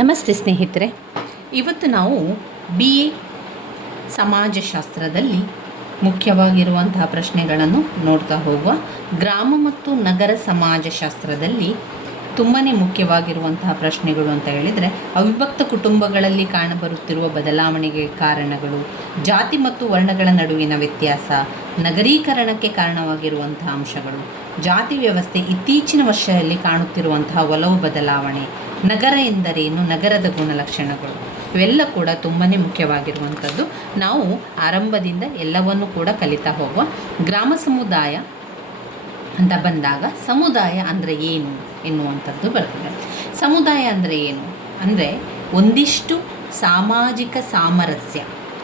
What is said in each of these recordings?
ನಮಸ್ತೆ ಸ್ನೇಹಿತರೆ, ಇವತ್ತು ನಾವು BA ಸಮಾಜಶಾಸ್ತ್ರದಲ್ಲಿ ಮುಖ್ಯವಾಗಿರುವಂತಹ ಪ್ರಶ್ನೆಗಳನ್ನು ನೋಡ್ತಾ ಹೋಗುವ. ಗ್ರಾಮ ಮತ್ತು ನಗರ ಸಮಾಜಶಾಸ್ತ್ರದಲ್ಲಿ ತುಂಬಾ ಮುಖ್ಯವಾಗಿರುವಂತಹ ಪ್ರಶ್ನೆಗಳು ಅಂತ ಹೇಳಿದರೆ, ಅವಿಭಕ್ತ ಕುಟುಂಬಗಳಲ್ಲಿ ಕಾಣಬರುತ್ತಿರುವ ಬದಲಾವಣೆಗೆ ಕಾರಣಗಳು, ಜಾತಿ ಮತ್ತು ವರ್ಣಗಳ ನಡುವಿನ ವ್ಯತ್ಯಾಸ, ನಗರೀಕರಣಕ್ಕೆ ಕಾರಣವಾಗಿರುವಂತಹ ಅಂಶಗಳು, ಜಾತಿ ವ್ಯವಸ್ಥೆ ಇತ್ತೀಚಿನ ವರ್ಷದಲ್ಲಿ ಕಾಣುತ್ತಿರುವಂತಹ ಒಲವು ಬದಲಾವಣೆ, ನಗರ ಎಂದರೇನು, ನಗರದ ಗುಣಲಕ್ಷಣಗಳು, ಇವೆಲ್ಲ ಕೂಡ ತುಂಬಾ ಮುಖ್ಯವಾಗಿರುವಂಥದ್ದು. ನಾವು ಆರಂಭದಿಂದ ಎಲ್ಲವನ್ನು ಕೂಡ ಕಲಿತಾ ಹೋಗುವ. ಗ್ರಾಮ ಸಮುದಾಯ ಅಂತ ಬಂದಾಗ ಸಮುದಾಯ ಅಂದರೆ ಏನು ಎನ್ನುವಂಥದ್ದು ಬರ್ತದೆ. ಸಮುದಾಯ ಅಂದರೆ ಏನು ಅಂದರೆ ಒಂದಿಷ್ಟು ಸಾಮಾಜಿಕ ಸಾಮರಸ್ಯ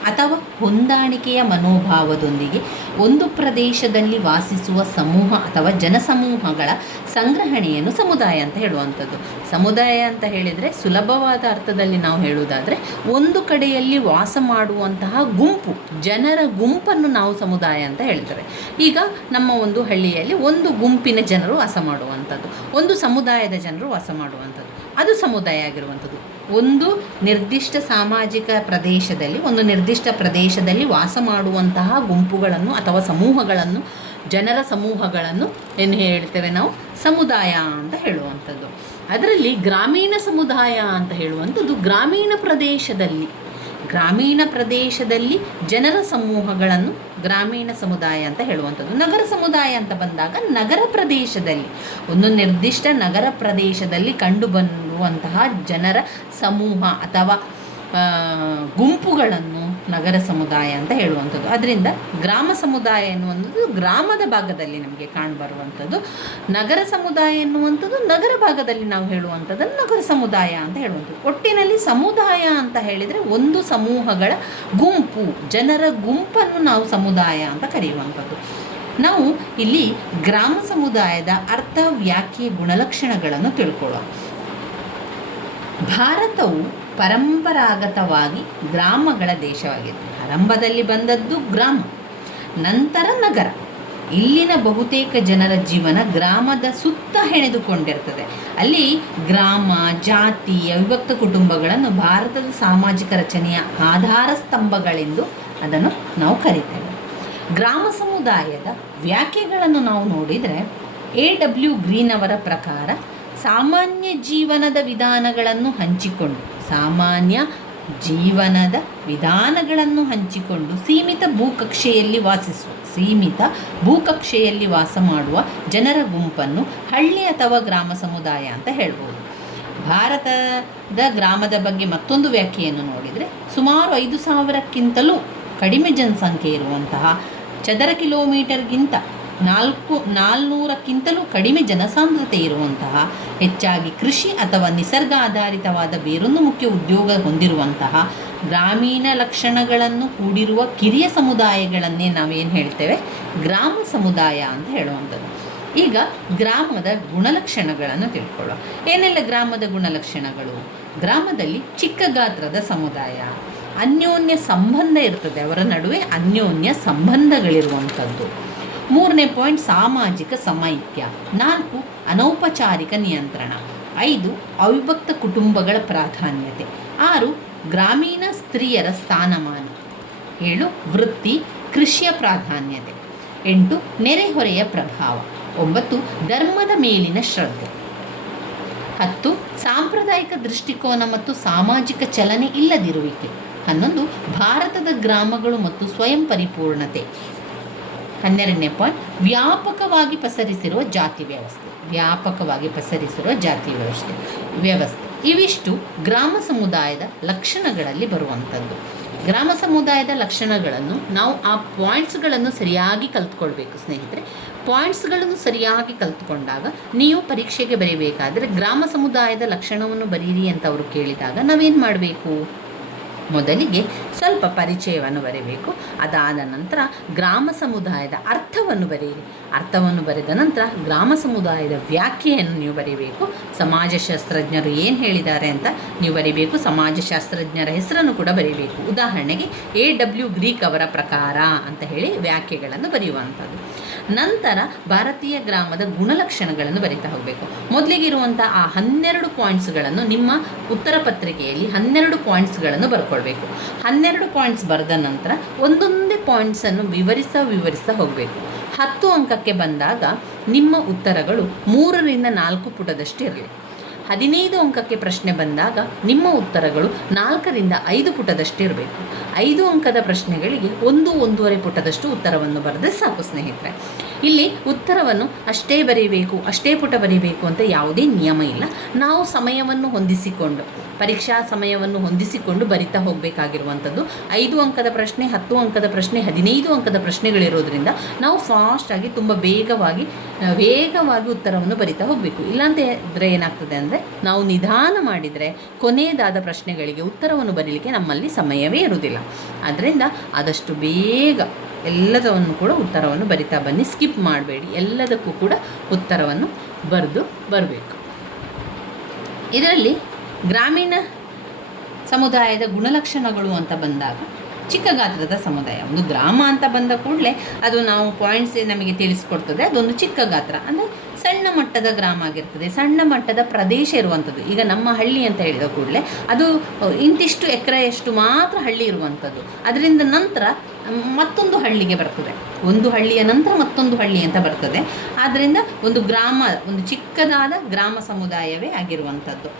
ಅಥವಾ ಹೊಂದಾಣಿಕೆಯ ಮನೋಭಾವದೊಂದಿಗೆ ಒಂದು ಪ್ರದೇಶದಲ್ಲಿ ವಾಸಿಸುವ ಸಮೂಹ ಅಥವಾ ಜನಸಮೂಹಗಳ ಸಂಗ್ರಹಣೆಯನ್ನು ಸಮುದಾಯ ಅಂತ ಹೇಳುವಂಥದ್ದು. ಸಮುದಾಯ ಅಂತ ಹೇಳಿದರೆ ಸುಲಭವಾದ ಅರ್ಥದಲ್ಲಿ ನಾವು ಹೇಳುವುದಾದರೆ ಒಂದು ಕಡೆಯಲ್ಲಿ ವಾಸ ಮಾಡುವಂತಹ ಗುಂಪು, ಜನರ ಗುಂಪನ್ನು ನಾವು ಸಮುದಾಯ ಅಂತ ಹೇಳ್ತೇವೆ. ಈಗ ನಮ್ಮ ಒಂದು ಹಳ್ಳಿಯಲ್ಲಿ ಒಂದು ಗುಂಪಿನ ಜನರು ವಾಸ ಮಾಡುವಂಥದ್ದು, ಒಂದು ಸಮುದಾಯದ ಜನರು ವಾಸ ಮಾಡುವಂಥದ್ದು, ಅದು ಸಮುದಾಯ ಆಗಿರುವಂಥದ್ದು. ಒಂದು ನಿರ್ದಿಷ್ಟ ಸಾಮಾಜಿಕ ಪ್ರದೇಶದಲ್ಲಿ, ಒಂದು ನಿರ್ದಿಷ್ಟ ಪ್ರದೇಶದಲ್ಲಿ ವಾಸ ಮಾಡುವಂತಹ ಗುಂಪುಗಳನ್ನು ಅಥವಾ ಸಮೂಹಗಳನ್ನು, ಜನರ ಸಮೂಹಗಳನ್ನು ಏನು ಹೇಳ್ತೇವೆ ನಾವು ಸಮುದಾಯ ಅಂತ ಹೇಳುವಂಥದ್ದು. ಅದರಲ್ಲಿ ಗ್ರಾಮೀಣ ಸಮುದಾಯ ಅಂತ ಹೇಳುವಂಥದ್ದು ಗ್ರಾಮೀಣ ಪ್ರದೇಶದಲ್ಲಿ ಜನರ ಸಮೂಹಗಳನ್ನು ಗ್ರಾಮೀಣ ಸಮುದಾಯ ಅಂತ ಹೇಳುವಂಥದ್ದು. ನಗರ ಸಮುದಾಯ ಅಂತ ಬಂದಾಗ ನಗರ ಪ್ರದೇಶದಲ್ಲಿ, ಒಂದು ನಿರ್ದಿಷ್ಟ ನಗರ ಪ್ರದೇಶದಲ್ಲಿ ಕಂಡುಬರುವಂತಹ ಜನರ ಸಮೂಹ ಅಥವಾ ಗುಂಪುಗಳನ್ನು ನಗರ ಸಮುದಾಯ ಅಂತ ಹೇಳುವಂಥದ್ದು. ಅದರಿಂದ ಗ್ರಾಮ ಸಮುದಾಯ ಎನ್ನುವಂಥದ್ದು ಗ್ರಾಮದ ಭಾಗದಲ್ಲಿ ನಮಗೆ ಕಾಣಬರುವಂಥದ್ದು, ನಗರ ಸಮುದಾಯ ಎನ್ನುವಂಥದ್ದು ನಗರ ಭಾಗದಲ್ಲಿ ನಾವು ಹೇಳುವಂಥದ್ದನ್ನು ನಗರ ಸಮುದಾಯ ಅಂತ ಹೇಳುವಂಥದ್ದು. ಒಟ್ಟಿನಲ್ಲಿ ಸಮುದಾಯ ಅಂತ ಹೇಳಿದರೆ ಒಂದು ಸಮೂಹಗಳ ಗುಂಪು, ಜನರ ಗುಂಪನ್ನು ನಾವು ಸಮುದಾಯ ಅಂತ ಕರೆಯುವಂಥದ್ದು. ನಾವು ಇಲ್ಲಿ ಗ್ರಾಮ ಸಮುದಾಯದ ಅರ್ಥ, ವ್ಯಾಖ್ಯೆ, ಗುಣಲಕ್ಷಣಗಳನ್ನು ತಿಳ್ಕೊಳ್ಳೋಣ. ಭಾರತವು ಪರಂಪರಾಗತವಾಗಿ ಗ್ರಾಮಗಳ ದೇಶವಾಗಿದೆ. ಆರಂಭದಲ್ಲಿ ಬಂದದ್ದು ಗ್ರಾಮ, ನಂತರ ನಗರ. ಇಲ್ಲಿನ ಬಹುತೇಕ ಜನರ ಜೀವನ ಗ್ರಾಮದ ಸುತ್ತ ಹೆಣೆದುಕೊಂಡಿರ್ತದೆ. ಅಲ್ಲಿ ಗ್ರಾಮ, ಜಾತಿ, ಅವಿಭಕ್ತ ಕುಟುಂಬಗಳನ್ನು ಭಾರತದ ಸಾಮಾಜಿಕ ರಚನೆಯ ಆಧಾರ ಸ್ತಂಭಗಳೆಂದು ಅದನ್ನು ನಾವು ಕರೀತೇವೆ. ಗ್ರಾಮ ಸಮುದಾಯದ ವ್ಯಾಖ್ಯೆಗಳನ್ನು ನಾವು ನೋಡಿದರೆ A.W. ಗ್ರೀನ್ ಅವರ ಪ್ರಕಾರ ಸಾಮಾನ್ಯ ಜೀವನದ ವಿಧಾನಗಳನ್ನು ಹಂಚಿಕೊಂಡು ಸೀಮಿತ ಭೂಕಕ್ಷೆಯಲ್ಲಿ ವಾಸ ಮಾಡುವ ಜನರ ಗುಂಪನ್ನು ಹಳ್ಳಿ ಅಥವಾ ಗ್ರಾಮ ಸಮುದಾಯ ಅಂತ ಹೇಳ್ಬೋದು. ಭಾರತದ ಗ್ರಾಮದ ಬಗ್ಗೆ ಮತ್ತೊಂದು ವ್ಯಾಖ್ಯೆಯನ್ನು ನೋಡಿದರೆ ಸುಮಾರು 5,000ಕ್ಕಿಂತಲೂ ಕಡಿಮೆ ಜನಸಂಖ್ಯೆ ಇರುವಂತಹ, ಚದರ ಕಿಲೋಮೀಟರ್ಗಿಂತ 400ಕ್ಕಿಂತಲೂ ಕಡಿಮೆ ಜನಸಾಂದ್ರತೆ ಇರುವಂತಹ, ಹೆಚ್ಚಾಗಿ ಕೃಷಿ ಅಥವಾ ನಿಸರ್ಗ ಆಧಾರಿತವಾದ ಬೇರೊಂದು ಮುಖ್ಯ ಉದ್ಯೋಗ ಹೊಂದಿರುವಂತಹ, ಗ್ರಾಮೀಣ ಲಕ್ಷಣಗಳನ್ನು ಕೂಡಿರುವ ಕಿರಿಯ ಸಮುದಾಯಗಳನ್ನೇ ನಾವೇನು ಹೇಳ್ತೇವೆ ಗ್ರಾಮ ಸಮುದಾಯ ಅಂತ ಹೇಳುವಂಥದ್ದು. ಈಗ ಗ್ರಾಮದ ಗುಣಲಕ್ಷಣಗಳನ್ನು ತಿಳ್ಕೊಳ್ಳೋಣ. ಏನೆಲ್ಲ ಗ್ರಾಮದ ಗುಣಲಕ್ಷಣಗಳು? ಗ್ರಾಮದಲ್ಲಿ ಚಿಕ್ಕ ಗಾತ್ರದ ಸಮುದಾಯ, ಅನ್ಯೋನ್ಯ ಸಂಬಂಧ ಇರ್ತದೆ, ಅವರ ನಡುವೆ ಅನ್ಯೋನ್ಯ ಸಂಬಂಧಗಳಿರುವಂಥದ್ದು. 3ನೇ ಪಾಯಿಂಟ್ ಸಾಮಾಜಿಕ ಸಮೈಕ್ಯ. 4 ಅನೌಪಚಾರಿಕ ನಿಯಂತ್ರಣ. 5 ಅವಿಭಕ್ತ ಕುಟುಂಬಗಳ ಪ್ರಾಧಾನ್ಯತೆ. 6 ಗ್ರಾಮೀಣ ಸ್ತ್ರೀಯರ ಸ್ಥಾನಮಾನ. 7 ವೃತ್ತಿ ಕೃಷಿಯ ಪ್ರಾಧಾನ್ಯತೆ. 8 ನೆರೆಹೊರೆಯ ಪ್ರಭಾವ. 9 ಧರ್ಮದ ಮೇಲಿನ ಶ್ರದ್ಧೆ. 10 ಸಾಂಪ್ರದಾಯಿಕ ದೃಷ್ಟಿಕೋನ ಮತ್ತು ಸಾಮಾಜಿಕ ಚಲನೆ ಇಲ್ಲದಿರುವಿಕೆ. 11 ಭಾರತದ ಗ್ರಾಮಗಳು ಮತ್ತು ಸ್ವಯಂ ಪರಿಪೂರ್ಣತೆ. 12ನೇ ಪಾಯಿಂಟ್ ವ್ಯಾಪಕವಾಗಿ ಪಸರಿಸಿರುವ ಜಾತಿ ವ್ಯವಸ್ಥೆ. ಇವಿಷ್ಟು ಗ್ರಾಮ ಸಮುದಾಯದ ಲಕ್ಷಣಗಳಲ್ಲಿ ಬರುವಂಥದ್ದು. ಗ್ರಾಮ ಸಮುದಾಯದ ಲಕ್ಷಣಗಳನ್ನು ನಾವು ಆ ಪಾಯಿಂಟ್ಸ್ಗಳನ್ನು ಸರಿಯಾಗಿ ಕಲ್ತ್ಕೊಳ್ಬೇಕು ಸ್ನೇಹಿತರೆ. ಪಾಯಿಂಟ್ಸ್ಗಳನ್ನು ಸರಿಯಾಗಿ ಕಲ್ತ್ಕೊಂಡಾಗ ನೀವು ಪರೀಕ್ಷೆಗೆ ಬರೀಬೇಕಾದರೆ ಗ್ರಾಮ ಸಮುದಾಯದ ಲಕ್ಷಣವನ್ನು ಬರೀರಿ ಅಂತ ಅವರು ಕೇಳಿದಾಗ ನಾವೇನು ಮಾಡಬೇಕು? ಮೊದಲಿಗೆ ಸ್ವಲ್ಪ ಪರಿಚಯವನ್ನು ಬರೀಬೇಕು. ಅದಾದ ನಂತರ ಗ್ರಾಮ ಸಮುದಾಯದ ಅರ್ಥವನ್ನು ಬರೆಯಿರಿ. ಅರ್ಥವನ್ನು ಬರೆದ ನಂತರ ಗ್ರಾಮ ಸಮುದಾಯದ ವ್ಯಾಖ್ಯೆಯನ್ನು ನೀವು ಬರೀಬೇಕು. ಸಮಾಜಶಾಸ್ತ್ರಜ್ಞರು ಏನು ಹೇಳಿದ್ದಾರೆ ಅಂತ ನೀವು ಬರೀಬೇಕು. ಸಮಾಜಶಾಸ್ತ್ರಜ್ಞರ ಹೆಸರನ್ನು ಕೂಡ ಬರೀಬೇಕು. ಉದಾಹರಣೆಗೆ A.W. ಗ್ರೀಕ್ ಅವರ ಪ್ರಕಾರ ಅಂತ ಹೇಳಿ ವ್ಯಾಖ್ಯೆಗಳನ್ನು ಬರೆಯುವಂಥದ್ದು. ನಂತರ ಭಾರತೀಯ ಗ್ರಾಮದ ಗುಣಲಕ್ಷಣಗಳನ್ನು ಬರಿತಾ ಹೋಗಬೇಕು. ಮೊದಲಿಗಿರುವಂಥ ಆ 12 ಪಾಯಿಂಟ್ಸ್ಗಳನ್ನು ನಿಮ್ಮ ಉತ್ತರ ಪತ್ರಿಕೆಯಲ್ಲಿ 12 ಪಾಯಿಂಟ್ಸ್ಗಳನ್ನು ಬರ್ಕೊಳ್ಬೇಕು. 12 ಪಾಯಿಂಟ್ಸ್ ಬರೆದ ನಂತರ ಒಂದೊಂದೇ ಪಾಯಿಂಟ್ಸನ್ನು ವಿವರಿಸ್ತಾ ಹೋಗಬೇಕು. 10 ಅಂಕಕ್ಕೆ ಬಂದಾಗ ನಿಮ್ಮ ಉತ್ತರಗಳು 3ರಿಂದ 4 ಪುಟದಷ್ಟು ಇರಲಿ. 15 ಅಂಕಕ್ಕೆ ಪ್ರಶ್ನೆ ಬಂದಾಗ ನಿಮ್ಮ ಉತ್ತರಗಳು 4ರಿಂದ 5 ಪುಟದಷ್ಟು ಇರಬೇಕು. 5 ಅಂಕದ ಪ್ರಶ್ನೆಗಳಿಗೆ 1-1.5 ಪುಟದಷ್ಟು ಉತ್ತರವನ್ನು ಬರೆದ್ರೆ ಸಾಕು ಸ್ನೇಹಿತರೆ. ಇಲ್ಲಿ ಉತ್ತರವನ್ನು ಅಷ್ಟೇ ಬರೀಬೇಕು, ಅಷ್ಟೇ ಪುಟ ಬರೀಬೇಕು ಅಂತ ಯಾವುದೇ ನಿಯಮ ಇಲ್ಲ. ನಾವು ಸಮಯವನ್ನು ಹೊಂದಿಸಿಕೊಂಡು, ಪರೀಕ್ಷಾ ಸಮಯವನ್ನು ಹೊಂದಿಸಿಕೊಂಡು ಬರಿತಾ ಹೋಗಬೇಕಾಗಿರುವಂಥದ್ದು. 5 ಅಂಕದ ಪ್ರಶ್ನೆ, 10 ಅಂಕದ ಪ್ರಶ್ನೆ, 15 ಅಂಕದ ಪ್ರಶ್ನೆಗಳಿರೋದ್ರಿಂದ ನಾವು ಫಾಸ್ಟಾಗಿ ತುಂಬ ವೇಗವಾಗಿ ಉತ್ತರವನ್ನು ಬರಿತಾ ಹೋಗಬೇಕು. ಇಲ್ಲಾಂತ ಇದ್ದರೆ ಏನಾಗ್ತದೆ ಅಂದರೆ, ನಾವು ನಿಧಾನ ಮಾಡಿದರೆ ಕೊನೆಯದಾದ ಪ್ರಶ್ನೆಗಳಿಗೆ ಉತ್ತರವನ್ನು ಬರೀಲಿಕ್ಕೆ ನಮ್ಮಲ್ಲಿ ಸಮಯವೇ ಇರುವುದಿಲ್ಲ. ಆದ್ದರಿಂದ ಆದಷ್ಟು ಬೇಗ ಎಲ್ಲದನ್ನು ಕೂಡ ಉತ್ತರವನ್ನು ಬರಿತಾ ಬನ್ನಿ. ಸ್ಕಿಪ್ ಮಾಡಬೇಡಿ, ಎಲ್ಲದಕ್ಕೂ ಕೂಡ ಉತ್ತರವನ್ನು ಬರೆದು ಬರಬೇಕು. ಇದರಲ್ಲಿ ಗ್ರಾಮೀಣ ಸಮುದಾಯದ ಗುಣಲಕ್ಷಣಗಳು ಅಂತ ಬಂದಾಗ, ಚಿಕ್ಕ ಗಾತ್ರದ ಸಮುದಾಯ, ಒಂದು ಗ್ರಾಮ ಅಂತ ಬಂದ ಕೂಡಲೇ ಅದು ನಾವು ಪಾಯಿಂಟ್ಸ್ ನಮಗೆ ತಿಳಿಸ್ಕೊಡ್ತದೆ. ಅದೊಂದು ಚಿಕ್ಕ ಗಾತ್ರ ಅಂದರೆ ಸಣ್ಣ ಮಟ್ಟದ ಗ್ರಾಮ ಆಗಿರ್ತದೆ, ಸಣ್ಣ ಮಟ್ಟದ ಪ್ರದೇಶ ಇರುವಂಥದ್ದು. ಈಗ ನಮ್ಮ ಹಳ್ಳಿ ಅಂತ ಹೇಳಿದ ಕೂಡಲೇ ಅದು ಇಂತಿಷ್ಟು ಎಕರೆಯಷ್ಟು ಮಾತ್ರ ಹಳ್ಳಿ ಇರುವಂಥದ್ದು. ಅದರಿಂದ ನಂತರ ಮತ್ತೊಂದು ಹಳ್ಳಿಗೆ ಬರ್ತದೆ, ಒಂದು ಹಳ್ಳಿಯ ನಂತರ ಮತ್ತೊಂದು ಹಳ್ಳಿ ಅಂತ ಬರ್ತದೆ. ಆದ್ದರಿಂದ ಒಂದು ಗ್ರಾಮ, ಒಂದು ಚಿಕ್ಕದಾದ ಗ್ರಾಮ ಸಮುದಾಯವೇ ಆಗಿರುವಂಥದ್ದು.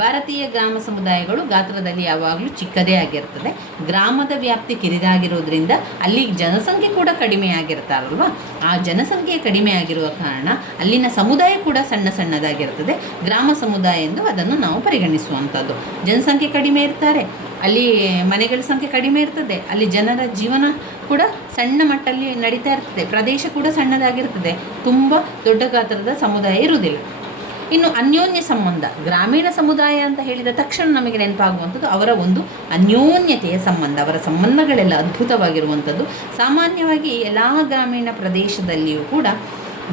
ಭಾರತೀಯ ಗ್ರಾಮ ಸಮುದಾಯಗಳು ಗಾತ್ರದಲ್ಲಿ ಯಾವಾಗಲೂ ಚಿಕ್ಕದೇ ಆಗಿರ್ತದೆ. ಗ್ರಾಮದ ವ್ಯಾಪ್ತಿ ಕಿರಿದಾಗಿರೋದ್ರಿಂದ ಅಲ್ಲಿ ಜನಸಂಖ್ಯೆ ಕೂಡ ಕಡಿಮೆ ಆಗಿರ್ತಾರಲ್ವ, ಆ ಜನಸಂಖ್ಯೆ ಕಡಿಮೆ ಆಗಿರುವ ಕಾರಣ ಅಲ್ಲಿನ ಸಮುದಾಯ ಕೂಡ ಸಣ್ಣದಾಗಿರ್ತದೆ. ಗ್ರಾಮ ಸಮುದಾಯ ಎಂದು ಅದನ್ನು ನಾವು ಪರಿಗಣಿಸುವಂಥದ್ದು. ಜನಸಂಖ್ಯೆ ಕಡಿಮೆ ಇರ್ತಾರೆ, ಅಲ್ಲಿ ಮನೆಗಳ ಸಂಖ್ಯೆ ಕಡಿಮೆ ಇರ್ತದೆ, ಅಲ್ಲಿ ಜನರ ಜೀವನ ಕೂಡ ಸಣ್ಣ ಮಟ್ಟದಲ್ಲಿ ನಡೀತಾ ಇರ್ತದೆ, ಪ್ರದೇಶ ಕೂಡ ಸಣ್ಣದಾಗಿರ್ತದೆ, ತುಂಬ ದೊಡ್ಡ ಗಾತ್ರದ ಸಮುದಾಯ ಇರುವುದಿಲ್ಲ. ಇನ್ನು ಅನ್ಯೋನ್ಯ ಸಂಬಂಧ, ಗ್ರಾಮೀಣ ಸಮುದಾಯ ಅಂತ ಹೇಳಿದ ತಕ್ಷಣ ನಮಗೆ ನೆನಪಾಗುವಂಥದ್ದು ಅವರ ಒಂದು ಅನ್ಯೋನ್ಯತೆಯ ಸಂಬಂಧ. ಅವರ ಸಂಬಂಧಗಳೆಲ್ಲ ಅದ್ಭುತವಾಗಿರುವಂಥದ್ದು. ಸಾಮಾನ್ಯವಾಗಿ ಎಲ್ಲ ಗ್ರಾಮೀಣ ಪ್ರದೇಶದಲ್ಲಿಯೂ ಕೂಡ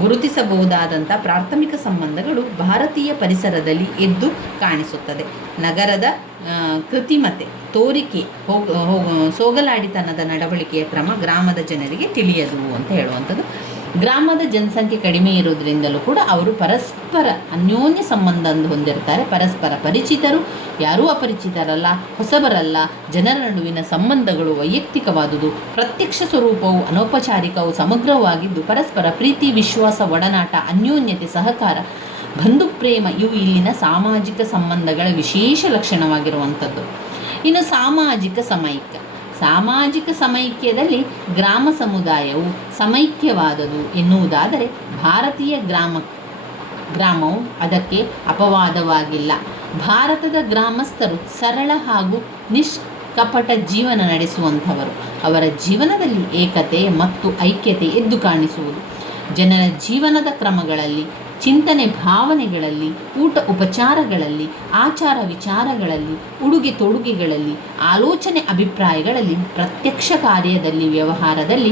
ಗುರುತಿಸಬಹುದಾದಂಥ ಪ್ರಾಥಮಿಕ ಸಂಬಂಧಗಳು ಭಾರತೀಯ ಪರಿಸರದಲ್ಲಿ ಎದ್ದು ಕಾಣಿಸುತ್ತದೆ. ನಗರದ ಕೃತಿಮತೆ, ತೋರಿಕೆ, ಸೋಗಲಾಡಿತನದ ನಡವಳಿಕೆಯ ಕ್ರಮ ಗ್ರಾಮದ ಜನರಿಗೆ ತಿಳಿಯದು ಅಂತ ಹೇಳುವಂಥದ್ದು. ಗ್ರಾಮದ ಜನಸಂಖ್ಯೆ ಕಡಿಮೆ ಇರೋದ್ರಿಂದಲೂ ಕೂಡ ಅವರು ಪರಸ್ಪರ ಅನ್ಯೋನ್ಯ ಸಂಬಂಧ ಹೊಂದಿರ್ತಾರೆ. ಪರಸ್ಪರ ಪರಿಚಿತರು, ಯಾರೂ ಅಪರಿಚಿತರಲ್ಲ, ಹೊಸಬರಲ್ಲ. ಜನರ ನಡುವಿನ ಸಂಬಂಧಗಳು ವೈಯಕ್ತಿಕವಾದುದು, ಪ್ರತ್ಯಕ್ಷ ಸ್ವರೂಪವು ಅನೌಪಚಾರಿಕವು, ಸಮಗ್ರವಾಗಿದ್ದು ಪರಸ್ಪರ ಪ್ರೀತಿ, ವಿಶ್ವಾಸ, ಒಡನಾಟ, ಅನ್ಯೋನ್ಯತೆ, ಸಹಕಾರ, ಬಂಧು ಪ್ರೇಮ ಇವು ಇಲ್ಲಿನ ಸಾಮಾಜಿಕ ಸಂಬಂಧಗಳ ವಿಶೇಷ ಲಕ್ಷಣವಾಗಿರುವಂಥದ್ದು. ಇನ್ನು ಸಾಮಾಜಿಕ ಸಮೈಕ್ಯದಲ್ಲಿ ಗ್ರಾಮ ಸಮುದಾಯವು ಸಮೈಕ್ಯವಾದದು ಎನ್ನುವುದಾದರೆ ಭಾರತೀಯ ಗ್ರಾಮವು ಅದಕ್ಕೆ ಅಪವಾದವಾಗಿಲ್ಲ. ಭಾರತದ ಗ್ರಾಮಸ್ಥರು ಸರಳ ಹಾಗೂ ನಿಷ್ಕಪಟ ಜೀವನ ನಡೆಸುವಂಥವರು. ಅವರ ಜೀವನದಲ್ಲಿ ಏಕತೆ ಮತ್ತು ಐಕ್ಯತೆ ಎದ್ದು ಕಾಣಿಸುವುದು. ಜನರ ಜೀವನದ ಕ್ರಮಗಳಲ್ಲಿ, ಚಿಂತನೆ ಭಾವನೆಗಳಲ್ಲಿ, ಊಟ ಉಪಚಾರಗಳಲ್ಲಿ, ಆಚಾರ ವಿಚಾರಗಳಲ್ಲಿ, ಉಡುಗೆ ತೊಡುಗೆಗಳಲ್ಲಿ, ಆಲೋಚನೆ ಅಭಿಪ್ರಾಯಗಳಲ್ಲಿ, ಪ್ರತ್ಯಕ್ಷ ಕಾರ್ಯದಲ್ಲಿ, ವ್ಯವಹಾರದಲ್ಲಿ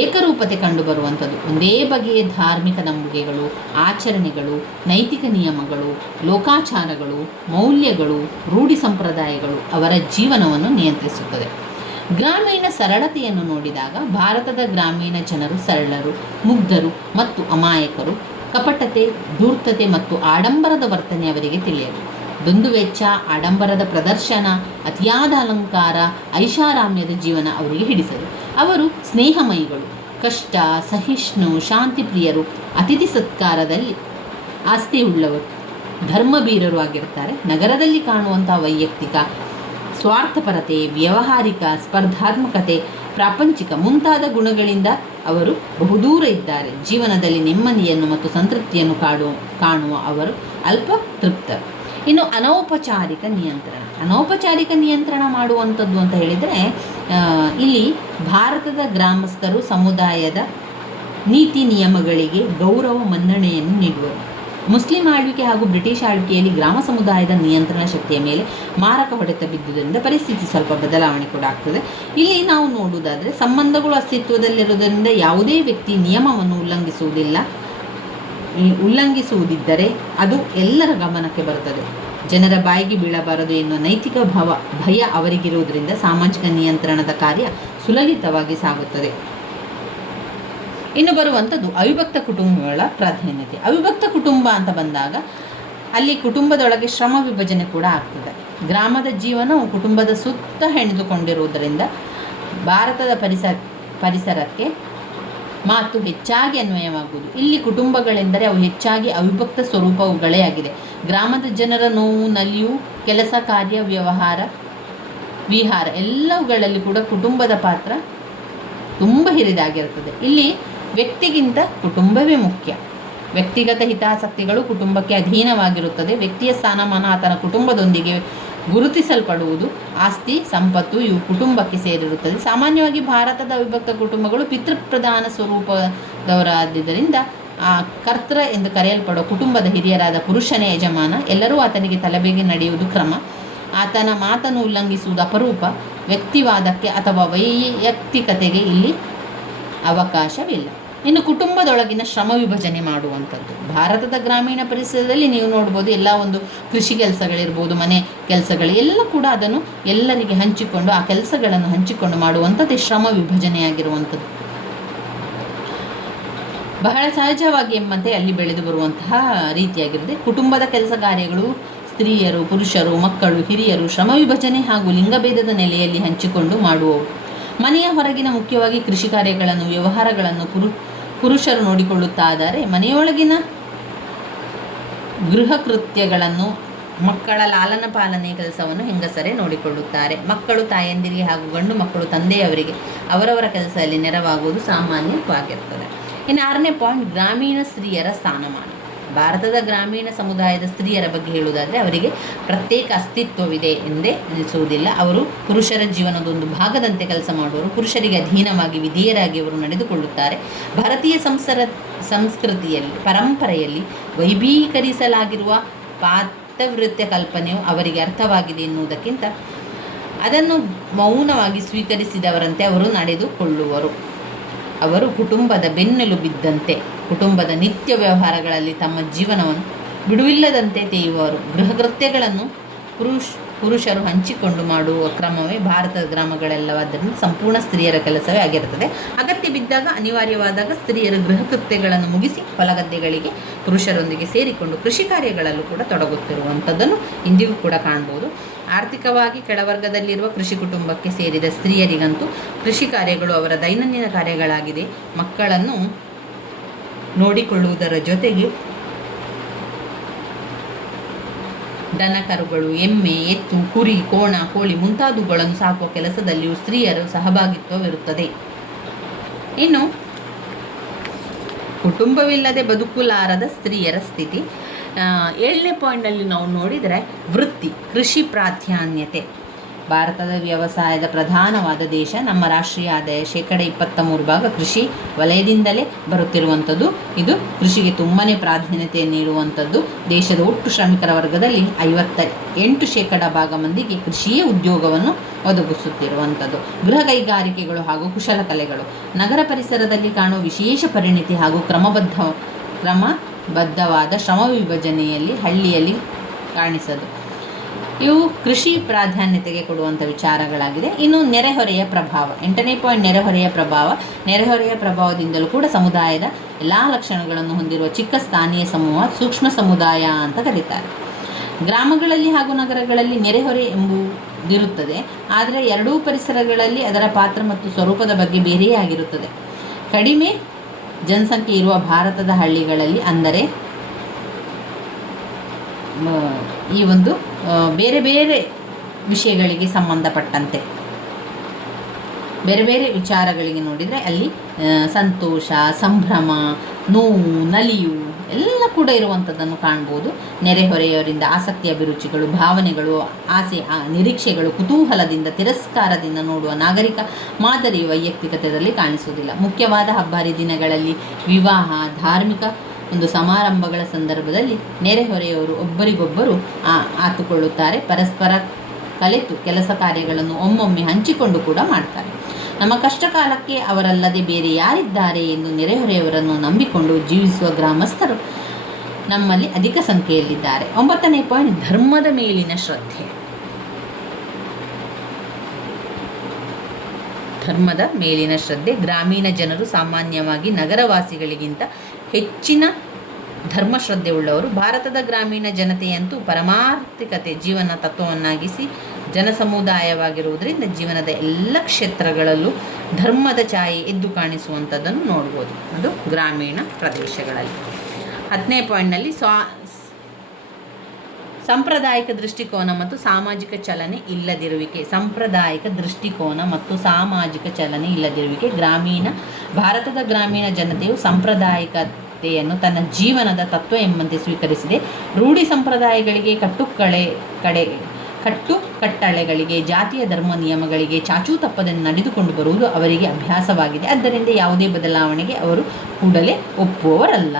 ಏಕರೂಪತೆ ಕಂಡುಬರುವಂಥದ್ದು. ಒಂದೇ ಬಗೆಯ ಧಾರ್ಮಿಕ ನಂಬಿಕೆಗಳು, ಆಚರಣೆಗಳು, ನೈತಿಕ ನಿಯಮಗಳು, ಲೋಕಾಚಾರಗಳು, ಮೌಲ್ಯಗಳು, ರೂಢಿ ಸಂಪ್ರದಾಯಗಳು ಅವರ ಜೀವನವನ್ನು ನಿಯಂತ್ರಿಸುತ್ತದೆ. ಗ್ರಾಮೀಣ ಸರಳತೆಯನ್ನು ನೋಡಿದಾಗ ಭಾರತದ ಗ್ರಾಮೀಣ ಜನರು ಸರಳರು, ಮುಗ್ಧರು ಮತ್ತು ಅಮಾಯಕರು. ಕಪಟತೆ, ಧೂರ್ತತೆ ಮತ್ತು ಆಡಂಬರದ ವರ್ತನೆ ಅವರಿಗೆ ತಿಳಿಯದು. ದುಂದುವೆಚ್ಚ, ಆಡಂಬರದ ಪ್ರದರ್ಶನ, ಅತಿಯಾದ ಅಲಂಕಾರ, ಐಷಾರಾಮ್ಯದ ಜೀವನ ಅವರಿಗೆ ಹಿಡಿಸದು. ಅವರು ಸ್ನೇಹಮಯಿಗಳು, ಕಷ್ಟ ಸಹಿಷ್ಣು, ಶಾಂತಿಪ್ರಿಯರು, ಅತಿಥಿ ಸತ್ಕಾರದಲ್ಲಿ ಆಸ್ತಿ ಉಳ್ಳವರು, ಧರ್ಮಬೀರರು ಆಗಿರ್ತಾರೆ. ನಗರದಲ್ಲಿ ಕಾಣುವಂಥ ವೈಯಕ್ತಿಕ ಸ್ವಾರ್ಥಪರತೆ, ವ್ಯಾವಹಾರಿಕ ಸ್ಪರ್ಧಾತ್ಮಕತೆ, ಪ್ರಾಪಂಚಿಕ ಮುಂತಾದ ಗುಣಗಳಿಂದ ಅವರು ಬಹುದೂರ ಇದ್ದಾರೆ. ಜೀವನದಲ್ಲಿ ನೆಮ್ಮದಿಯನ್ನು ಮತ್ತು ಸಂತೃಪ್ತಿಯನ್ನು ಕಾಣುವ ಅವರು ಅಲ್ಪ ತೃಪ್ತರು. ಇನ್ನು ಅನೌಪಚಾರಿಕ ನಿಯಂತ್ರಣ ಮಾಡುವಂಥದ್ದು ಅಂತ ಹೇಳಿದರೆ, ಇಲ್ಲಿ ಭಾರತದ ಗ್ರಾಮಸ್ಥರು ಸಮುದಾಯದ ನೀತಿ ನಿಯಮಗಳಿಗೆ ಗೌರವ ಮನ್ನಣೆಯನ್ನು ನೀಡುವರು. ಮುಸ್ಲಿಂ ಆಳ್ವಿಕೆ ಹಾಗೂ ಬ್ರಿಟಿಷ್ ಆಳ್ವಿಕೆಯಲ್ಲಿ ಗ್ರಾಮ ಸಮುದಾಯದ ನಿಯಂತ್ರಣ ಶಕ್ತಿಯ ಮೇಲೆ ಮಾರಕ ಹೊಡೆತ ಬಿದ್ದುದರಿಂದ ಪರಿಸ್ಥಿತಿ ಸ್ವಲ್ಪ ಬದಲಾವಣೆ ಕೂಡ ಆಗ್ತದೆ. ಇಲ್ಲಿ ನಾವು ನೋಡುವುದಾದರೆ, ಸಂಬಂಧಗಳು ಅಸ್ತಿತ್ವದಲ್ಲಿರುವುದರಿಂದ ಯಾವುದೇ ವ್ಯಕ್ತಿ ನಿಯಮವನ್ನು ಉಲ್ಲಂಘಿಸುವುದಿದ್ದರೆ ಅದು ಎಲ್ಲರ ಗಮನಕ್ಕೆ ಬರುತ್ತದೆ. ಜನರ ಬಾಯಿಗೆ ಬೀಳಬಾರದು ಎನ್ನುವ ನೈತಿಕ ಭಯ ಅವರಿಗಿರುವುದರಿಂದ ಸಾಮಾಜಿಕ ನಿಯಂತ್ರಣದ ಕಾರ್ಯ ಸುಲಲಿತವಾಗಿ ಸಾಗುತ್ತದೆ. ಇನ್ನು ಬರುವಂಥದ್ದು ಅವಿಭಕ್ತ ಕುಟುಂಬಗಳ ಪ್ರಾಧಾನ್ಯತೆ. ಅವಿಭಕ್ತ ಕುಟುಂಬ ಅಂತ ಬಂದಾಗ ಅಲ್ಲಿ ಕುಟುಂಬದೊಳಗೆ ಶ್ರಮ ವಿಭಜನೆ ಕೂಡ ಆಗ್ತದೆ. ಗ್ರಾಮದ ಜೀವನವು ಕುಟುಂಬದ ಸುತ್ತ ಹೆಣೆದುಕೊಂಡಿರುವುದರಿಂದ ಭಾರತದ ಪರಿಸರಕ್ಕೆ ಮಾತು ಹೆಚ್ಚಾಗಿ ಅನ್ವಯವಾಗುವುದು. ಇಲ್ಲಿ ಕುಟುಂಬಗಳೆಂದರೆ ಅವು ಹೆಚ್ಚಾಗಿ ಅವಿಭಕ್ತ ಸ್ವರೂಪವುಗಳೇ ಆಗಿದೆ. ಗ್ರಾಮದ ಜನರ ನೋವು, ನಲಿವು, ಕೆಲಸ, ಕಾರ್ಯ, ವಿಹಾರ ಎಲ್ಲವುಗಳಲ್ಲಿ ಕೂಡ ಕುಟುಂಬದ ಪಾತ್ರ ತುಂಬ ಹಿರಿದಾಗಿರುತ್ತದೆ. ಇಲ್ಲಿ ವ್ಯಕ್ತಿಗಿಂತ ಕುಟುಂಬವೇ ಮುಖ್ಯ. ವ್ಯಕ್ತಿಗತ ಹಿತಾಸಕ್ತಿಗಳು ಕುಟುಂಬಕ್ಕೆ ಅಧೀನವಾಗಿರುತ್ತದೆ. ವ್ಯಕ್ತಿಯ ಸ್ಥಾನಮಾನ ಆತನ ಕುಟುಂಬದೊಂದಿಗೆ ಗುರುತಿಸಲ್ಪಡುವುದು. ಆಸ್ತಿ, ಸಂಪತ್ತು ಇವು ಕುಟುಂಬಕ್ಕೆ ಸೇರಿರುತ್ತದೆ. ಸಾಮಾನ್ಯವಾಗಿ ಭಾರತದ ಅವಿಭಕ್ತ ಕುಟುಂಬಗಳು ಪಿತೃಪ್ರಧಾನ ಸ್ವರೂಪದವರಾದ್ದರಿಂದ ಕರ್ತೃ ಎಂದು ಕರೆಯಲ್ಪಡುವ ಕುಟುಂಬದ ಹಿರಿಯರಾದ ಪುರುಷನೇ ಯಜಮಾನ. ಎಲ್ಲರೂ ಆತನಿಗೆ ತಲೆಬೇಗೆ ನಡೆಯುವುದು ಕ್ರಮ. ಆತನ ಮಾತನ್ನು ಉಲ್ಲಂಘಿಸುವುದು ಅಪರೂಪ. ವ್ಯಕ್ತಿವಾದಕ್ಕೆ ಅಥವಾ ವೈಯಕ್ತಿಕತೆಗೆ ಇಲ್ಲಿ ಅವಕಾಶವಿಲ್ಲ. ಇನ್ನು ಕುಟುಂಬದೊಳಗಿನ ಶ್ರಮ ವಿಭಜನೆ ಮಾಡುವಂಥದ್ದು. ಭಾರತದ ಗ್ರಾಮೀಣ ಪರಿಸರದಲ್ಲಿ ನೀವು ನೋಡ್ಬೋದು, ಎಲ್ಲ ಒಂದು ಕೃಷಿ ಕೆಲಸಗಳಿರ್ಬೋದು, ಮನೆ ಕೆಲಸಗಳು ಎಲ್ಲ ಕೂಡ ಅದನ್ನು ಎಲ್ಲರಿಗೆ ಹಂಚಿಕೊಂಡು ಆ ಕೆಲಸಗಳನ್ನು ಹಂಚಿಕೊಂಡು ಮಾಡುವಂಥದ್ದು ಶ್ರಮ ವಿಭಜನೆಯಾಗಿರುವಂಥದ್ದು. ಬಹಳ ಸಹಜವಾಗಿ ಎಂಬಂತೆ ಅಲ್ಲಿ ಬೆಳೆದು ಬರುವಂತಹ ರೀತಿಯಾಗಿರುತ್ತೆ. ಕುಟುಂಬದ ಕೆಲಸ ಕಾರ್ಯಗಳು ಸ್ತ್ರೀಯರು, ಪುರುಷರು, ಮಕ್ಕಳು, ಹಿರಿಯರು ಶ್ರಮ ವಿಭಜನೆ ಹಾಗೂ ಲಿಂಗಭೇದದ ನೆಲೆಯಲ್ಲಿ ಹಂಚಿಕೊಂಡು ಮಾಡುವವು. ಮನೆಯ ಹೊರಗಿನ ಮುಖ್ಯವಾಗಿ ಕೃಷಿ ಕಾರ್ಯಗಳನ್ನು, ವ್ಯವಹಾರಗಳನ್ನು ಪುರುಷರು ನೋಡಿಕೊಳ್ಳುತ್ತಾದರೆ, ಮನೆಯೊಳಗಿನ ಗೃಹ ಕೃತ್ಯಗಳನ್ನು, ಮಕ್ಕಳ ಲಾಲನ ಪಾಲನೆ ಕೆಲಸವನ್ನು ಹೆಂಗಸರೇ ನೋಡಿಕೊಳ್ಳುತ್ತಾರೆ. ಮಕ್ಕಳು ತಾಯಂದಿರಿಗೆ ಹಾಗೂ ಗಂಡು ಮಕ್ಕಳು ತಂದೆಯವರಿಗೆ ಅವರವರ ಕೆಲಸದಲ್ಲಿ ನೆರವಾಗುವುದು ಸಾಮಾನ್ಯವಾಗಿರುತ್ತದೆ. ಇನ್ನು 6ನೇ ಪಾಯಿಂಟ್, ಗ್ರಾಮೀಣ ಸ್ತ್ರೀಯರ ಸ್ಥಾನಮಾನ. ಭಾರತದ ಗ್ರಾಮೀಣ ಸಮುದಾಯದ ಸ್ತ್ರೀಯರ ಬಗ್ಗೆ ಹೇಳುವುದಾದರೆ ಅವರಿಗೆ ಪ್ರತ್ಯೇಕ ಅಸ್ತಿತ್ವವಿದೆ ಎಂದೇ ಅನಿಸುವುದಿಲ್ಲ. ಅವರು ಪುರುಷರ ಜೀವನದ ಒಂದು ಭಾಗದಂತೆ ಕೆಲಸ ಮಾಡುವರು. ಪುರುಷರಿಗೆ ಅಧೀನವಾಗಿ ವಿಧೇಯರಾಗಿ ಅವರು ನಡೆದುಕೊಳ್ಳುತ್ತಾರೆ. ಭಾರತೀಯ ಸಂಸ್ಕೃತಿಯಲ್ಲಿ, ಪರಂಪರೆಯಲ್ಲಿ ವೈಭೀಕರಿಸಲಾಗಿರುವ ಪಾತವೃತ್ಯ ಕಲ್ಪನೆಯು ಅವರಿಗೆ ಅರ್ಥವಾಗಿದೆ ಎನ್ನುವುದಕ್ಕಿಂತ ಅದನ್ನು ಮೌನವಾಗಿ ಸ್ವೀಕರಿಸಿದವರಂತೆ ಅವರು ನಡೆದುಕೊಳ್ಳುವರು. ಅವರು ಕುಟುಂಬದ ಬೆನ್ನೆಲುಬಿದ್ದಂತೆ ಕುಟುಂಬದ ನಿತ್ಯ ವ್ಯವಹಾರಗಳಲ್ಲಿ ತಮ್ಮ ಜೀವನವನ್ನು ಬಿಡುವಿಲ್ಲದಂತೆ ತೆಯುವರು. ಗೃಹ ಕೃತ್ಯಗಳನ್ನು ಪುರುಷರು ಹಂಚಿಕೊಂಡು ಮಾಡುವ ಕ್ರಮವೇ ಭಾರತದ ಗ್ರಾಮಗಳೆಲ್ಲವಾದ್ದರಿಂದ ಸಂಪೂರ್ಣ ಸ್ತ್ರೀಯರ ಕೆಲಸವೇ ಆಗಿರುತ್ತದೆ. ಅಗತ್ಯ ಬಿದ್ದಾಗ, ಅನಿವಾರ್ಯವಾದಾಗ ಸ್ತ್ರೀಯರು ಗೃಹ ಕೃತ್ಯಗಳನ್ನು ಮುಗಿಸಿ ಹೊಲಗದ್ದೆಗಳಿಗೆ ಪುರುಷರೊಂದಿಗೆ ಸೇರಿಕೊಂಡು ಕೃಷಿ ಕಾರ್ಯಗಳಲ್ಲೂ ಕೂಡ ತೊಡಗುತ್ತಿರುವಂಥದ್ದನ್ನು ಇಂದಿಗೂ ಕೂಡ ಕಾಣ್ಬೋದು. ಆರ್ಥಿಕವಾಗಿ ಕೆಳವರ್ಗದಲ್ಲಿರುವ ಕೃಷಿ ಕುಟುಂಬಕ್ಕೆ ಸೇರಿದ ಸ್ತ್ರೀಯರಿಗಂತೂ ಕೃಷಿ ಕಾರ್ಯಗಳು ಅವರ ದೈನಂದಿನ ಕಾರ್ಯಗಳಾಗಿದೆ. ಮಕ್ಕಳನ್ನು ನೋಡಿಕೊಳ್ಳುವುದರ ಜೊತೆಗೆ ದನ ಕರುಗಳು, ಎಮ್ಮೆ, ಎತ್ತು, ಕುರಿ, ಕೋಣ, ಕೋಳಿ ಮುಂತಾದವುಗಳನ್ನು ಸಾಕುವ ಕೆಲಸದಲ್ಲಿಯೂ ಸ್ತ್ರೀಯರು ಸಹಭಾಗಿತ್ವವಿರುತ್ತದೆ. ಇನ್ನು ಕುಟುಂಬವಿಲ್ಲದೆ ಬದುಕಲಾರದ ಸ್ತ್ರೀಯರ ಸ್ಥಿತಿ. 7ನೇ ಪಾಯಿಂಟ್ನಲ್ಲಿ ನಾವು ನೋಡಿದರೆ ವೃತ್ತಿ, ಕೃಷಿ ಪ್ರಾಧಾನ್ಯತೆ. ಭಾರತದ ವ್ಯವಸಾಯದ ಪ್ರಧಾನವಾದ ದೇಶ. ನಮ್ಮ ರಾಷ್ಟ್ರೀಯ ಆದಾಯ 23% ಕೃಷಿ ವಲಯದಿಂದಲೇ ಬರುತ್ತಿರುವಂಥದ್ದು. ಇದು ಕೃಷಿಗೆ ತುಂಬಾ ಪ್ರಾಧಾನ್ಯತೆ ನೀಡುವಂಥದ್ದು. ದೇಶದ ಒಟ್ಟು ಶ್ರಮಿಕರ ವರ್ಗದಲ್ಲಿ 58% ಮಂದಿಗೆ ಕೃಷಿಯೇ ಉದ್ಯೋಗವನ್ನು ಒದಗಿಸುತ್ತಿರುವಂಥದ್ದು. ಗೃಹ ಕೈಗಾರಿಕೆಗಳು ಹಾಗೂ ಕುಶಲಕಲೆಗಳು. ನಗರ ಪರಿಸರದಲ್ಲಿ ಕಾಣುವ ವಿಶೇಷ ಪರಿಣಿತಿ ಹಾಗೂ ಕ್ರಮಬದ್ಧವಾದ ಶ್ರಮ ವಿಭಜನೆಯಲ್ಲಿ ಹಳ್ಳಿಯಲ್ಲಿ ಕಾಣಿಸದು. ಇವು ಕೃಷಿ ಪ್ರಾಧಾನ್ಯತೆಗೆ ಕೊಡುವಂಥ ವಿಚಾರಗಳಾಗಿದೆ. ಇನ್ನು ನೆರೆಹೊರೆಯ ಪ್ರಭಾವ. 8ನೇ ಪಾಯಿಂಟ್, ನೆರೆಹೊರೆಯ ಪ್ರಭಾವ. ನೆರೆಹೊರೆಯ ಪ್ರಭಾವದಿಂದಲೂ ಕೂಡ ಸಮುದಾಯದ ಎಲ್ಲ ಲಕ್ಷಣಗಳನ್ನು ಹೊಂದಿರುವ ಚಿಕ್ಕ ಸ್ಥಾನೀಯ ಸಮೂಹ ಸೂಕ್ಷ್ಮ ಸಮುದಾಯ ಅಂತ ಕರೀತಾರೆ. ಗ್ರಾಮಗಳಲ್ಲಿ ಹಾಗೂ ನಗರಗಳಲ್ಲಿ ನೆರೆಹೊರೆ ಎಂಬುದಿರುತ್ತದೆ. ಆದರೆ ಎರಡೂ ಪರಿಸರಗಳಲ್ಲಿ ಅದರ ಪಾತ್ರ ಮತ್ತು ಸ್ವರೂಪದ ಬಗ್ಗೆ ಬೇರೆಯೇ ಆಗಿರುತ್ತದೆ. ಕಡಿಮೆ ಜನಸಂಖ್ಯೆ ಇರುವ ಭಾರತದ ಹಳ್ಳಿಗಳಲ್ಲಿ, ಅಂದರೆ ಈ ಒಂದು ಬೇರೆ ಬೇರೆ ವಿಷಯಗಳಿಗೆ ಸಂಬಂಧಪಟ್ಟಂತೆ ಬೇರೆ ಬೇರೆ ವಿಚಾರಗಳಿಗೆ ನೋಡಿದರೆ ಅಲ್ಲಿ ಸಂತೋಷ, ಸಂಭ್ರಮ, ನೋವು, ನಲಿವು ಎಲ್ಲ ಕೂಡ ಇರುವಂಥದ್ದನ್ನು ಕಾಣ್ಬೋದು. ನೆರೆಹೊರೆಯವರಿಂದ ಆಸಕ್ತಿ, ಅಭಿರುಚಿಗಳು, ಭಾವನೆಗಳು, ಆಸೆ, ನಿರೀಕ್ಷೆಗಳು, ಕುತೂಹಲದಿಂದ, ತಿರಸ್ಕಾರದಿಂದ ನೋಡುವ ನಾಗರಿಕ ಮಾದರಿ ವೈಯಕ್ತಿಕತೆಯಲ್ಲಿ ಕಾಣಿಸುವುದಿಲ್ಲ. ಮುಖ್ಯವಾದ ಹಬ್ಬ ಹರಿದಿನಗಳಲ್ಲಿ, ವಿವಾಹ, ಧಾರ್ಮಿಕ ಒಂದು ಸಮಾರಂಭಗಳ ಸಂದರ್ಭದಲ್ಲಿ ನೆರೆಹೊರೆಯವರು ಒಬ್ಬರಿಗೊಬ್ಬರು ಆತುಕೊಳ್ಳುತ್ತಾರೆ. ಪರಸ್ಪರ ಕಲೆತು ಕೆಲಸ ಕಾರ್ಯಗಳನ್ನು ಒಮ್ಮೊಮ್ಮೆ ಹಂಚಿಕೊಂಡು ಕೂಡ ಮಾಡ್ತಾರೆ. ನಮ್ಮ ಕಷ್ಟ ಕಾಲಕ್ಕೆ ಅವರಲ್ಲದೆ ಬೇರೆ ಯಾರಿದ್ದಾರೆ ಎಂದು ನೆರೆಹೊರೆಯವರನ್ನು ನಂಬಿಕೊಂಡು ಜೀವಿಸುವ ಗ್ರಾಮಸ್ಥರು ನಮ್ಮಲ್ಲಿ ಅಧಿಕ ಸಂಖ್ಯೆಯಲ್ಲಿದ್ದಾರೆ. 9ನೇ ಪಾಯಿಂಟ್, ಧರ್ಮದ ಮೇಲಿನ ಶ್ರದ್ಧೆ. ಧರ್ಮದ ಮೇಲಿನ ಶ್ರದ್ಧೆ. ಗ್ರಾಮೀಣ ಜನರು ಸಾಮಾನ್ಯವಾಗಿ ನಗರವಾಸಿಗಳಿಗಿಂತ ಹೆಚ್ಚಿನ ಧರ್ಮಶ್ರದ್ಧೆ ಉಳ್ಳವರು. ಭಾರತದ ಗ್ರಾಮೀಣ ಜನತೆಯಂತೂ ಪಾರಮಾರ್ಥಿಕತೆ ಜೀವನ ತತ್ವವನ್ನಾಗಿಸಿ ಜನಸಮುದಾಯವಾಗಿರುವುದರಿಂದ ಜೀವನದ ಎಲ್ಲ ಕ್ಷೇತ್ರಗಳಲ್ಲೂ ಧರ್ಮದ ಛಾಯೆ ಎದ್ದು ಕಾಣಿಸುವಂಥದ್ದನ್ನು ನೋಡ್ಬೋದು. ಅದು ಗ್ರಾಮೀಣ ಪ್ರದೇಶಗಳಲ್ಲಿ. 10ನೇ ಪಾಯಿಂಟ್ನಲ್ಲಿ ಸಾಂಪ್ರದಾಯಿಕ ದೃಷ್ಟಿಕೋನ ಮತ್ತು ಸಾಮಾಜಿಕ ಚಲನೆ ಇಲ್ಲದಿರುವಿಕೆ. ಸಾಂಪ್ರದಾಯಿಕ ದೃಷ್ಟಿಕೋನ ಮತ್ತು ಸಾಮಾಜಿಕ ಚಲನೆ ಇಲ್ಲದಿರುವಿಕೆ. ಭಾರತದ ಗ್ರಾಮೀಣ ಜನತೆಯು ಸಾಂಪ್ರದಾಯಿಕತೆಯನ್ನು ತನ್ನ ಜೀವನದ ತತ್ವ ಎಂಬಂತೆ ಸ್ವೀಕರಿಸಿದೆ. ರೂಢಿ ಸಂಪ್ರದಾಯಗಳಿಗೆ, ಕಟ್ಟುಕಟ್ಟಳೆಗಳಿಗೆ, ಜಾತಿಯ ಧರ್ಮ ನಿಯಮಗಳಿಗೆ ಚಾಚೂ ತಪ್ಪದೆ ನಡೆದುಕೊಂಡು ಬರುವುದು ಅವರಿಗೆ ಅಭ್ಯಾಸವಾಗಿದೆ. ಆದ್ದರಿಂದ ಯಾವುದೇ ಬದಲಾವಣೆಗೆ ಅವರು ಕೂಡಲೇ ಒಪ್ಪುವವರಲ್ಲ.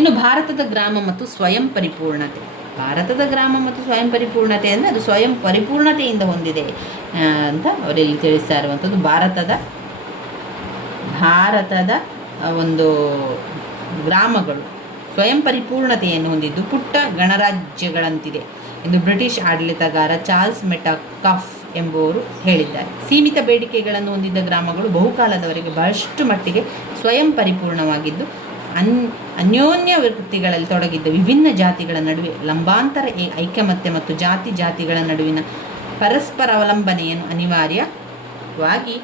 ಇನ್ನು ಭಾರತದ ಗ್ರಾಮ ಮತ್ತು ಸ್ವಯಂ ಪರಿಪೂರ್ಣತೆ. ಭಾರತದ ಗ್ರಾಮ ಮತ್ತು ಸ್ವಯಂ ಪರಿಪೂರ್ಣತೆ ಅಂದರೆ ಅದು ಸ್ವಯಂ ಪರಿಪೂರ್ಣತೆಯಿಂದ ಹೊಂದಿದೆ ಅಂತ ಅವರಲ್ಲಿ ತಿಳಿಸ್ತಾ ಇರುವಂಥದ್ದು. ಭಾರತದ ಒಂದು ಗ್ರಾಮಗಳು ಸ್ವಯಂ ಪರಿಪೂರ್ಣತೆಯನ್ನು ಹೊಂದಿದ್ದು ಪುಟ್ಟ ಗಣರಾಜ್ಯಗಳಂತಿದೆ ಎಂದು ಬ್ರಿಟಿಷ್ ಆಡಳಿತಗಾರ ಚಾರ್ಲ್ಸ್ ಮೆಟಾಕಾಫ್ ಎಂಬುವರು ಹೇಳಿದ್ದಾರೆ. ಸೀಮಿತ ಬೇಡಿಕೆಗಳನ್ನು ಹೊಂದಿದ್ದ ಗ್ರಾಮಗಳು ಬಹುಕಾಲದವರೆಗೆ ಬಹಳಷ್ಟು ಮಟ್ಟಿಗೆ ಸ್ವಯಂ ಪರಿಪೂರ್ಣವಾಗಿದ್ದು ಅನ್ಯೋನ್ಯ ವೃತ್ತಿಗಳಲ್ಲಿ ತೊಡಗಿದ್ದ ವಿಭಿನ್ನ ಜಾತಿಗಳ ನಡುವೆ ಲಂಬಾಂತರ ಐಕಮತ್ಯ ಮತ್ತು ಜಾತಿಗಳ ನಡುವಿನ ಪರಸ್ಪರ ಅವಲಂಬನೆಯನ್ನು ಅನಿವಾರ್ಯವಾಗಿ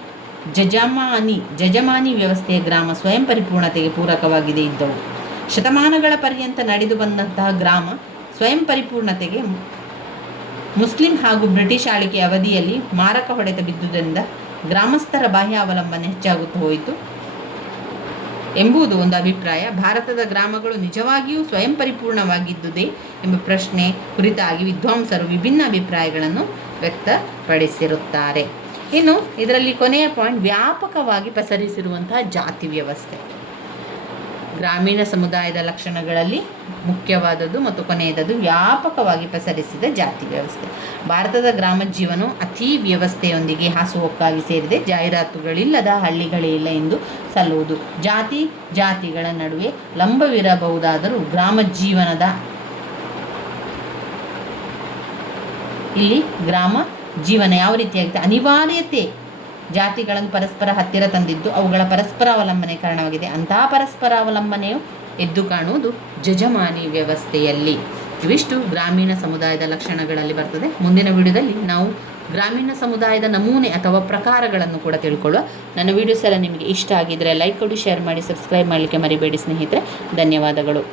ಜಜಮಾನಿ ವ್ಯವಸ್ಥೆಯ ಗ್ರಾಮ ಸ್ವಯಂ ಪರಿಪೂರ್ಣತೆಗೆ ಪೂರಕವಾಗಿದೆ ಇದ್ದವು. ಶತಮಾನಗಳ ಪರ್ಯಂತ ನಡೆದು ಬಂದಂತಹ ಗ್ರಾಮ ಸ್ವಯಂ ಪರಿಪೂರ್ಣತೆಗೆ ಮುಸ್ಲಿಂ ಹಾಗೂ ಬ್ರಿಟಿಷ್ ಆಳ್ವಿಕೆ ಅವಧಿಯಲ್ಲಿ ಮಾರಕ ಹೊಡೆತ ಬಿದ್ದುದರಿಂದ ಗ್ರಾಮಸ್ಥರ ಬಾಹ್ಯ ಅವಲಂಬನೆ ಹೆಚ್ಚಾಗುತ್ತಾ ಹೋಯಿತು ಎಂಬುದು ಒಂದು ಅಭಿಪ್ರಾಯ. ಭಾರತದ ಗ್ರಾಮಗಳು ನಿಜವಾಗಿಯೂ ಸ್ವಯಂ ಪರಿಪೂರ್ಣವಾಗಿದ್ದುದೇ ಎಂಬ ಪ್ರಶ್ನೆ ಕುರಿತಾಗಿ ವಿದ್ವಾಂಸರು ವಿಭಿನ್ನ ಅಭಿಪ್ರಾಯಗಳನ್ನು ವ್ಯಕ್ತಪಡಿಸಿರುತ್ತಾರೆ. ಇನ್ನು ಇದರಲ್ಲಿ ಕೊನೆಯ ಪಾಯಿಂಟ್, ವ್ಯಾಪಕವಾಗಿ ಪಸರಿಸಿರುವಂತಹ ಜಾತಿ ವ್ಯವಸ್ಥೆ. ಗ್ರಾಮೀಣ ಸಮುದಾಯದ ಲಕ್ಷಣಗಳಲ್ಲಿ ಮುಖ್ಯವಾದದ್ದು ಮತ್ತು ಕೊನೆಯದದು ವ್ಯಾಪಕವಾಗಿ ಪಸರಿಸಿದ ಜಾತಿ ವ್ಯವಸ್ಥೆ. ಭಾರತದ ಗ್ರಾಮ ಜೀವನವು ಅತೀ ವ್ಯವಸ್ಥೆಯೊಂದಿಗೆ ಹಾಸುಹೊಕ್ಕಾಗಿ ಸೇರಿದೆ. ಜಾಹೀರಾತುಗಳಿಲ್ಲದ ಹಳ್ಳಿಗಳೇ ಇಲ್ಲ ಎಂದು ಸಲ್ಲುವುದು. ಜಾತಿಗಳ ನಡುವೆ ಲಂಬವಿರಬಹುದಾದರೂ ಗ್ರಾಮ ಜೀವನದ ಯಾವ ರೀತಿಯಾಗಿದೆ, ಅನಿವಾರ್ಯತೆ ಜಾತಿಗಳನ್ನು ಪರಸ್ಪರ ಹತ್ತಿರ ತಂದಿದ್ದು ಅವುಗಳ ಪರಸ್ಪರ ಅವಲಂಬನೆ ಕಾರಣವಾಗಿದೆ. ಅಂತಹ ಪರಸ್ಪರ ಅವಲಂಬನೆಯು ಎದ್ದು ಕಾಣುವುದು ಜಜಮಾನಿ ವ್ಯವಸ್ಥೆಯಲ್ಲಿ. ಇವಿಷ್ಟು ಗ್ರಾಮೀಣ ಸಮುದಾಯದ ಲಕ್ಷಣಗಳಲ್ಲಿ ಬರ್ತದೆ. ಮುಂದಿನ ವಿಡಿಯೋದಲ್ಲಿ ನಾವು ಗ್ರಾಮೀಣ ಸಮುದಾಯದ ನಮೂನೆ ಅಥವಾ ಪ್ರಕಾರಗಳನ್ನು ಕೂಡ ತಿಳ್ಕೊಳ್ಳುವ. ನನ್ನ ವಿಡಿಯೋಸ್ ಎಲ್ಲ ನಿಮಗೆ ಇಷ್ಟ ಆಗಿದ್ದರೆ ಲೈಕ್ ಕೊಡಿ, ಶೇರ್ ಮಾಡಿ, ಸಬ್ಸ್ಕ್ರೈಬ್ ಮಾಡಲಿಕ್ಕೆ ಮರಿಬೇಡಿ ಸ್ನೇಹಿತರೆ. ಧನ್ಯವಾದಗಳು.